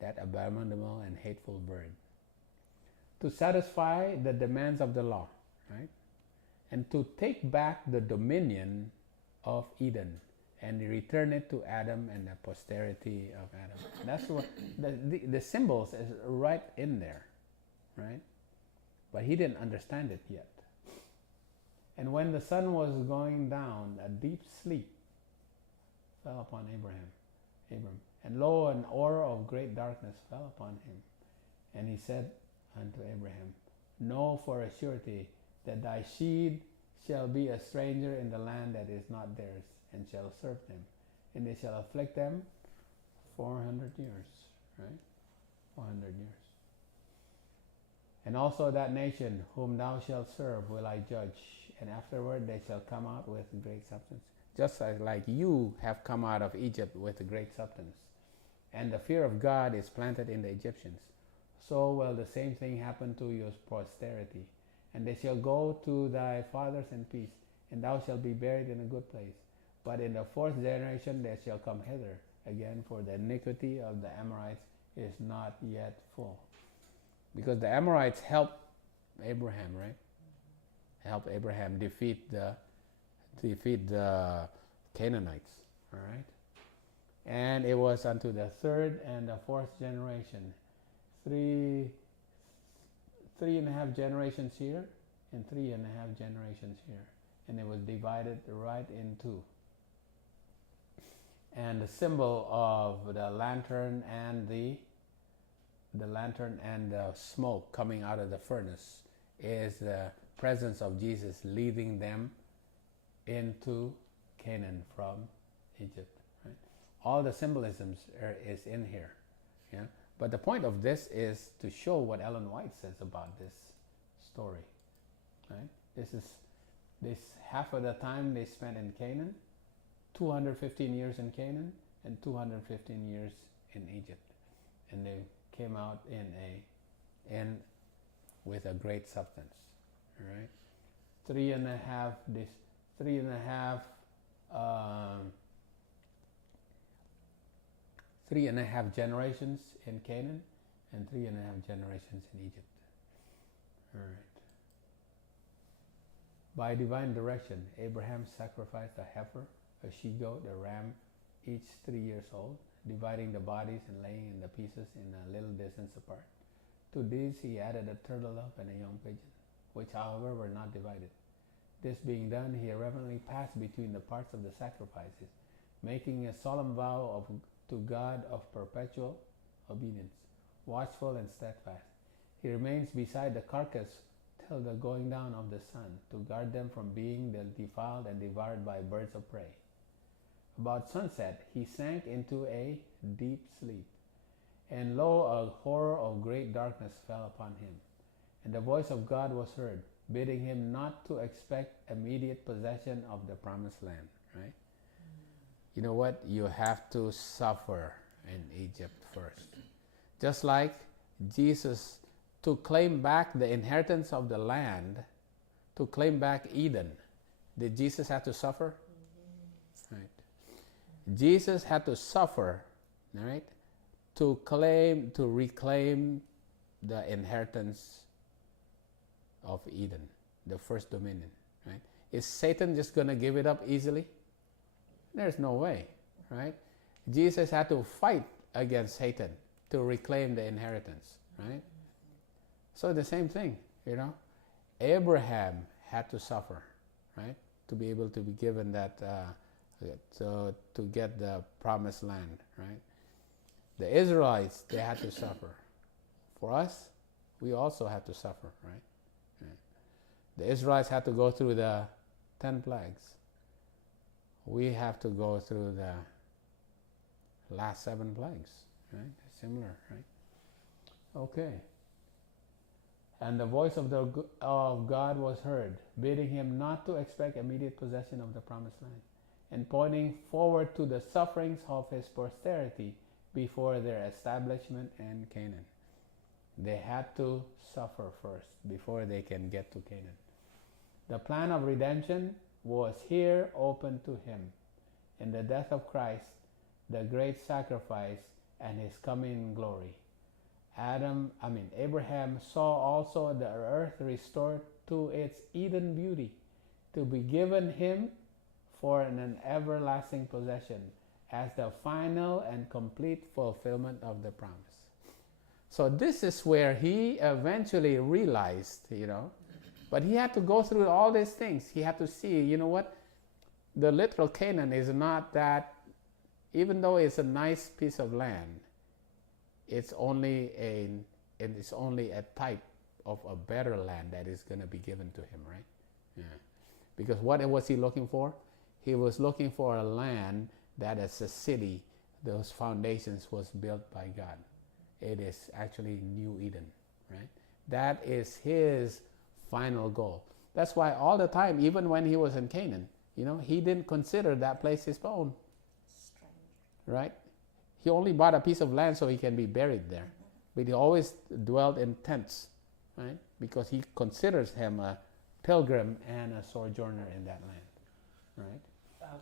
that abominable and hateful bird, to satisfy the demands of the law, right? And to take back the dominion of Eden and return it to Adam and the posterity of Adam. That's what the symbols is right in there, right? But he didn't understand it yet. And when the sun was going down, a deep sleep fell upon Abram. And lo, an aura of great darkness fell upon him. And he said unto Abraham, know for a surety that thy seed shall be a stranger in the land that is not theirs, and shall serve them. And they shall afflict them 400 years, right? 400 years. And also that nation whom thou shalt serve will I judge, and afterward they shall come out with great substance. Just like you have come out of Egypt with a great substance. And the fear of God is planted in the Egyptians. So will the same thing happen to your posterity. And they shall go to thy fathers in peace, and thou shalt be buried in a good place. But in the fourth generation they shall come hither again, for the iniquity of the Amorites is not yet full. Because the Amorites helped Abraham, right? Help Abraham defeat the Canaanites, all right? And it was unto the third and the fourth generation. Three and a half generations here, and 3.5 generations here. And it was divided right in two. And the symbol of the lantern and the smoke coming out of the furnace is the presence of Jesus leading them into Canaan from Egypt. Right? All the symbolisms is in here. Yeah. But the point of this is to show what Ellen White says about this story. Right? This half of the time they spent in Canaan, 215 years in Canaan, and 215 years in Egypt, and they came out with a great substance. All right, 3.5 generations in Canaan, and 3.5 generations in Egypt. All right. By divine direction, Abraham sacrificed a heifer, a she-goat, a ram, each 3 years old, dividing the bodies and laying in the pieces in a little distance apart. To these he added a turtle dove and a young pigeon, which however were not divided. This being done, he reverently passed between the parts of the sacrifices, making a solemn vow to God of perpetual obedience, watchful and steadfast. He remains beside the carcass till the going down of the sun, to guard them from being defiled and devoured by birds of prey. About sunset he sank into a deep sleep, and lo, a horror of great darkness fell upon him. And the voice of God was heard, bidding him not to expect immediate possession of the promised land. Right? You know what? You have to suffer in Egypt first. Just like Jesus, to claim back the inheritance of the land, to claim back Eden, did Jesus have to suffer? Right. Jesus had to suffer, all right, to reclaim the inheritance of Eden, the first dominion, right? Is Satan just going to give it up easily? There's no way, right? Jesus had to fight against Satan to reclaim the inheritance, right? So the same thing, Abraham had to suffer, right, to be able to be given that, to get the promised land, right? The Israelites, they had to suffer. For us, we also have to suffer, right? The Israelites had to go through the 10 plagues. We have to go through the last 7 plagues, right? Similar, right? Okay. And the voice of God was heard, bidding him not to expect immediate possession of the promised land, and pointing forward to the sufferings of his posterity before their establishment in Canaan. They had to suffer first before they can get to Canaan. The plan of redemption was here open to him in the death of Christ, the great sacrifice, and his coming glory. Abraham saw also the earth restored to its Eden beauty, to be given him for an everlasting possession as the final and complete fulfillment of the promise. So this is where he eventually realized, but he had to go through all these things. He had to see, the literal Canaan is not that, even though it's a nice piece of land, it's only a type of a better land that is going to be given to him, right? Yeah. Because what was he looking for? He was looking for a land that as a city, those foundations was built by God. It is actually New Eden, right? That is his final goal. That's why all the time, even when he was in Canaan, he didn't consider that place his own. Strange. Right? He only bought a piece of land so he can be buried there. But he always dwelled in tents, right? Because he considers him a pilgrim and a sojourner in that land, right?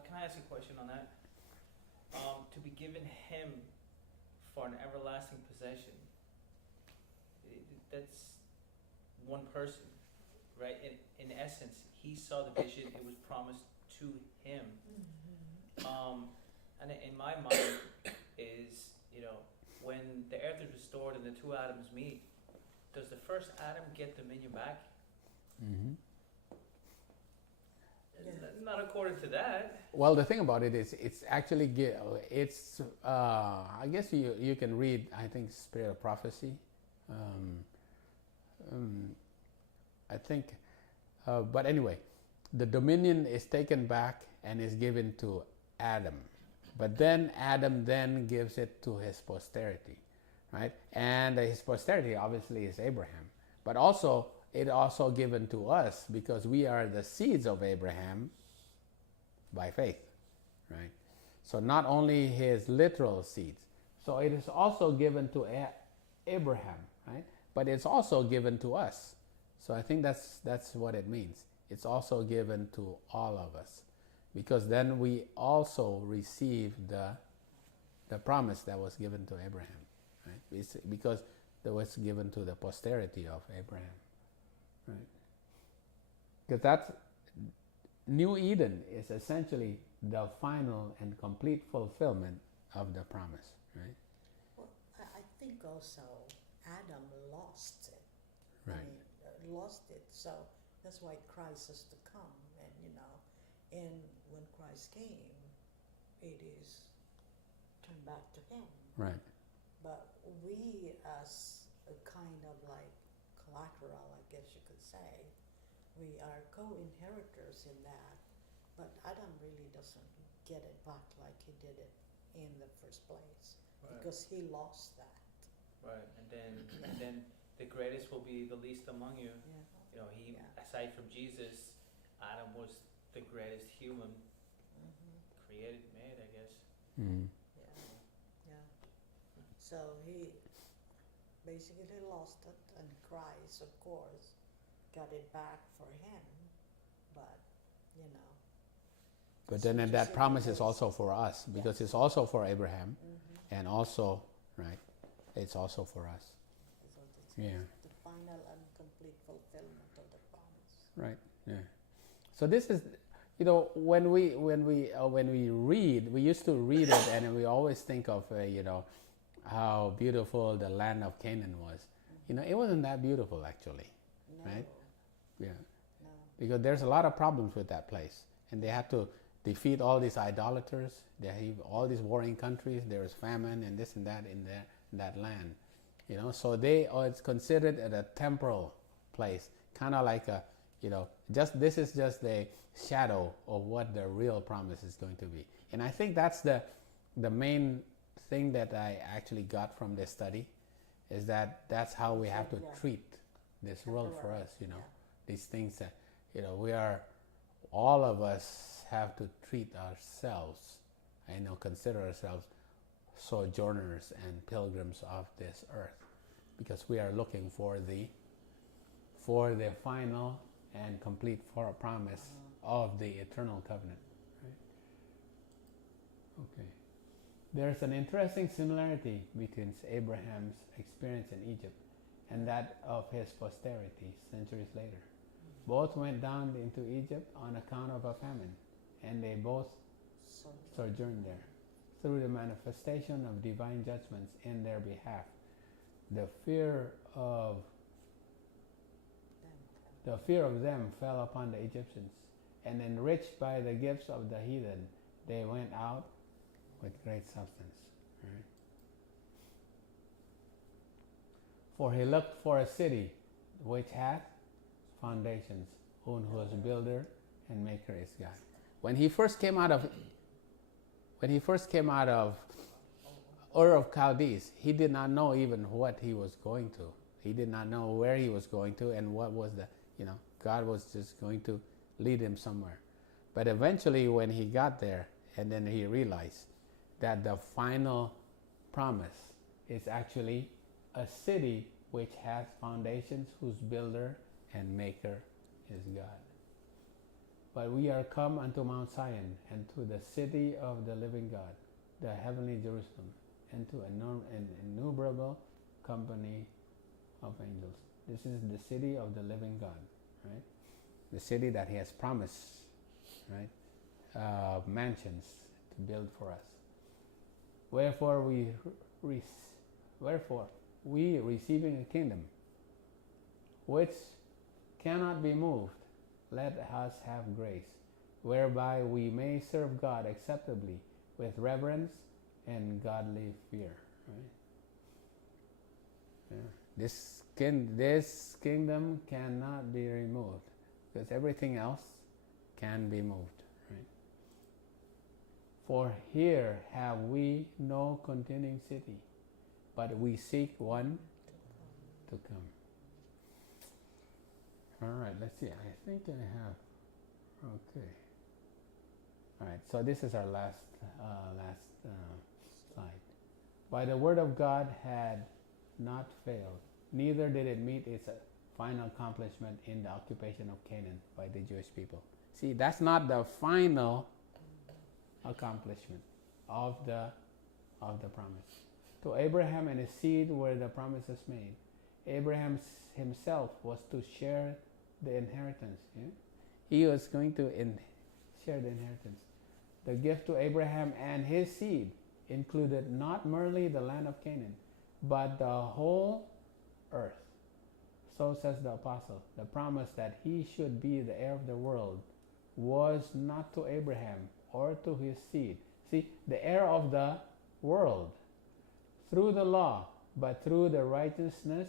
Can I ask a question on that? To be given him for an everlasting possession, that's one person, right? In essence, he saw the vision, it was promised to him. And in my mind is, when the earth is restored and the 2 Adams meet, does the first Adam get dominion back? Mm-hmm. Not according to that. Well, the thing about it is, it's actually, I guess you can read, I think, Spirit of Prophecy. I think, but anyway, the dominion is taken back and is given to Adam. But then Adam then gives it to his posterity, right? And his posterity obviously is Abraham. But also, it also given to us because we are the seeds of Abraham by faith, right? So not only his literal seeds. So it is also given to Abraham, right? But it's also given to us. So I think that's what it means. It's also given to all of us. Because then we also receive the promise that was given to Abraham, right? Because that was given to the posterity of Abraham, right? Because that's New Eden is essentially the final and complete fulfillment of the promise, right? Well, I think also Adam lost it. Right. Lost it. So that's why Christ has to come, and when Christ came, it is turned back to him. Right. But we, as a kind of like collateral, I guess you could say, we are co-inheritors in that. But Adam really doesn't get it back like he did it in the first place, Right. because he lost that. Right, and then the greatest will be the least among you. Yeah. Aside from Jesus, Adam was the greatest human created, made, I guess. Mm-hmm. Yeah. So he basically lost it, and Christ, of course, got it back for him. But But then Just that like promise it is also for us, because it's also for Abraham, and also, right, it's also for us. So it's Yeah. the final and complete fulfillment of the promise. Right. Yeah. So this is, when we read, we used to read it, and we always think of, how beautiful the land of Canaan was. It wasn't that beautiful actually, No, right? Yeah. no. Because there's a lot of problems with that place, and they have to defeat all these idolaters. They have all these warring countries. There is famine and this and that in that land, So it's considered a temporal place, kind of like a, this is just a shadow of what the real promise is going to be. And I think that's the main thing that I actually got from this study, is that's how we have to treat this world for us, these things that, all of us have to treat ourselves, consider ourselves sojourners and pilgrims of this earth, because we are looking for the final and complete promise of the eternal covenant. Right? Okay. There's an interesting similarity between Abraham's experience in Egypt and that of his posterity centuries later. Both went down into Egypt on account of a famine, and they both sojourned there. Through the manifestation of divine judgments in their behalf, the fear of them fell upon the Egyptians, and enriched by the gifts of the heathen, they went out with great substance. Right? For he looked for a city which hath foundations, whose builder and maker is God. When he first came out of Ur of Chaldees, he did not know even what he was going to. He did not know where he was going to, and what was God was just going to lead him somewhere. But eventually when he got there, and then he realized that the final promise is actually a city which has foundations, whose builder and maker is God. But we are come unto Mount Zion, and to the city of the living God, the heavenly Jerusalem, and to an innumerable company of angels. This is the city of the living God, right? The city that he has promised, right? Mansions to build for us. Wherefore we receiving a kingdom which cannot be moved, let us have grace, whereby we may serve God acceptably with reverence and godly fear. Right? Yeah. This kingdom cannot be removed, because everything else can be moved. Right? For here have we no contending city, but we seek one to come. All right, let's see. I think I have. Okay. All right. So this is our last slide. By the word of God had not failed, neither did it meet its final accomplishment in the occupation of Canaan by the Jewish people. See, that's not the final accomplishment of the promise. To Abraham and his seed were the promises made. Abraham himself was to share the inheritance. Yeah? He was going to share the inheritance. The gift to Abraham and his seed included not merely the land of Canaan, but the whole earth. So says the apostle. The promise that he should be the heir of the world was not to Abraham or to his seed. See, the heir of the world through the law, but through the righteousness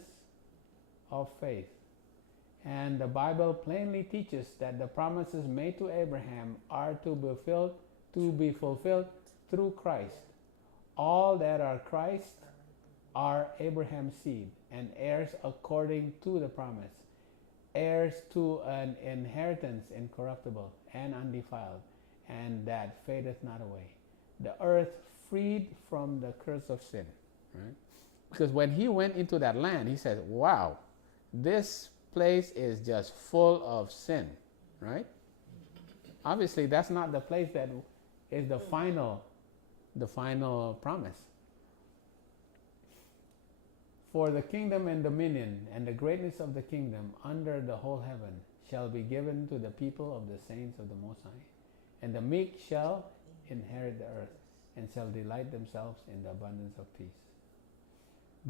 of faith. And the Bible plainly teaches that the promises made to Abraham are to be fulfilled through Christ. All that are Christ are Abraham's seed and heirs according to the promise, heirs to an inheritance incorruptible and undefiled, and that fadeth not away. The earth freed from the curse of sin. Right? Because when he went into that land, he said, wow, this place is just full of sin, right? obviously that's not the place that is the final promise. For the kingdom and dominion and the greatness of the kingdom under the whole heaven shall be given to the people of the saints of the Most High, and the meek shall inherit the earth, and shall delight themselves in the abundance of peace.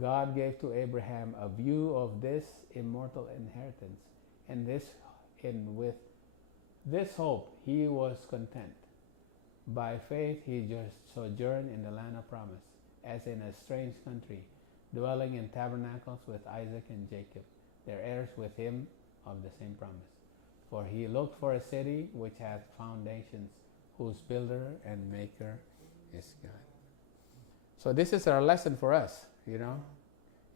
God gave to Abraham a view of this immortal inheritance, and with this hope he was content. By faith he just sojourned in the land of promise, as in a strange country, dwelling in tabernacles with Isaac and Jacob, their heirs with him of the same promise. For he looked for a city which hath foundations, whose builder and maker is God. So this is our lesson for us, you know.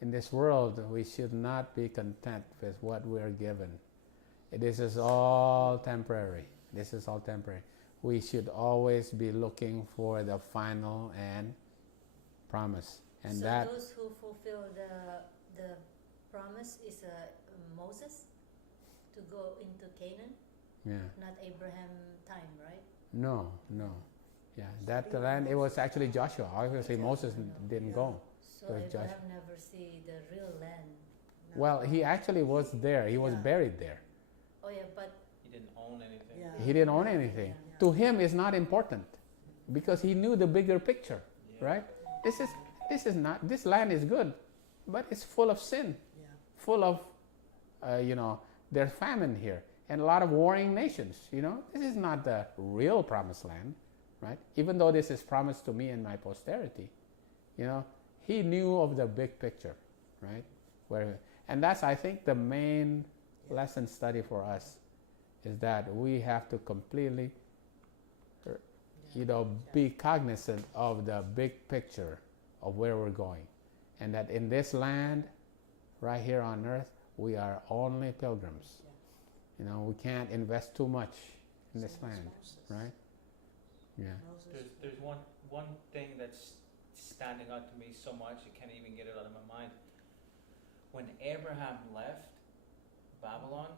In this world, we should not be content with what we are given. This is all temporary. This is all temporary. We should always be looking for the final and promise. And so that those who fulfill the promise is Moses to go into Canaan, not Abraham time, right? No. Yeah, that land, it was actually Joshua. Obviously, Moses didn't go. So It was Abraham Joshua. never see the real land. Well, he actually was there. He was buried there. Oh yeah, but He didn't own anything. Yeah. He didn't own anything. Yeah. To him, it's not important because he knew the bigger picture, right? This land is good, but it's full of sin, full of, there's famine here and a lot of warring nations. This is not the real promised land, right? Even though this is promised to me and my posterity, he knew of the big picture, right? And that's, I think, the main lesson study for us is that we have to completely, be cognizant of the big picture of where we're going, and that in this land, right here on earth, we are only pilgrims. We can't invest too much in this land, right? Yeah. There's one thing that's standing out to me so much, I can't even get it out of my mind. When Abraham left Babylon,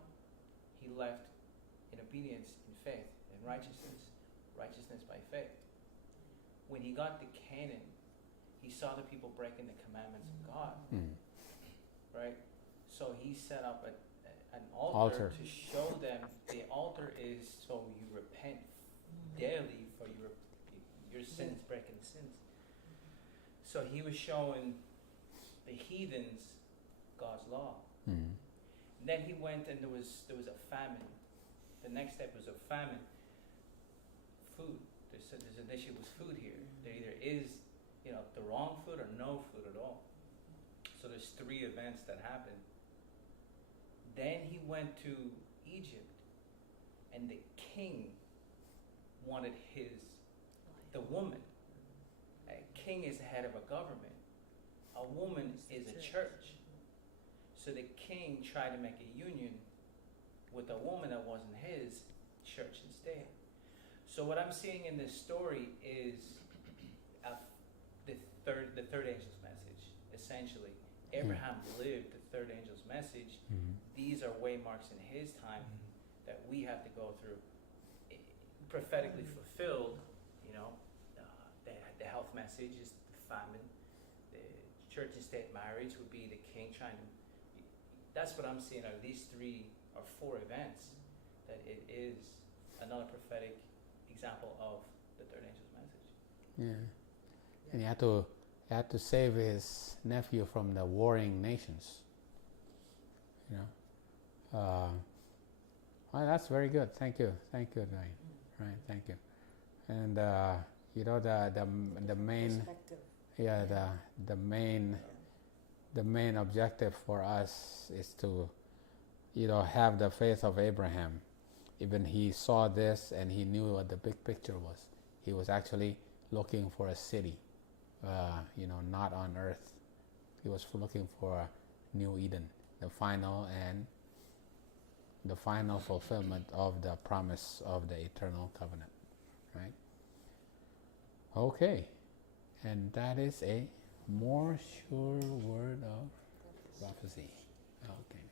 he left in obedience, in faith, in righteousness by faith. When he got to Canaan, he saw the people breaking the commandments of God, right? So he set up an altar to show them. The altar is so you repent daily for your sins, breaking sins. So he was showing the heathens God's law. Then he went and there was a famine. The next step was a famine. Food. There's an issue with food here. There either is, the wrong food or no food at all. So there's 3 events that happen. Then he went to Egypt, and the king wanted the woman. A king is the head of a government. A woman is a church. So the king tried to make a union with a woman that wasn't his church instead. So what I'm seeing in this story is the third angel's message. Essentially, Abraham lived the third angel's message. These are waymarks in his time that we have to go through. Prophetically fulfilled, the health message is the famine. The church and state marriage would be the king trying to. That's what I'm seeing out of these 3 or 4 events. That it is another prophetic example of the third angel's message. Yeah. And he had to save his nephew from the warring nations. Well, that's very good. Thank you, Dwayne. Right, thank you. And the main, the main objective for us is to, have the faith of Abraham. Even he saw this and he knew what the big picture was. He was actually looking for a city, not on earth. He was looking for a new Eden, the final fulfillment of the promise of the eternal covenant, right? Okay, and that is a more sure word of prophecy. Okay.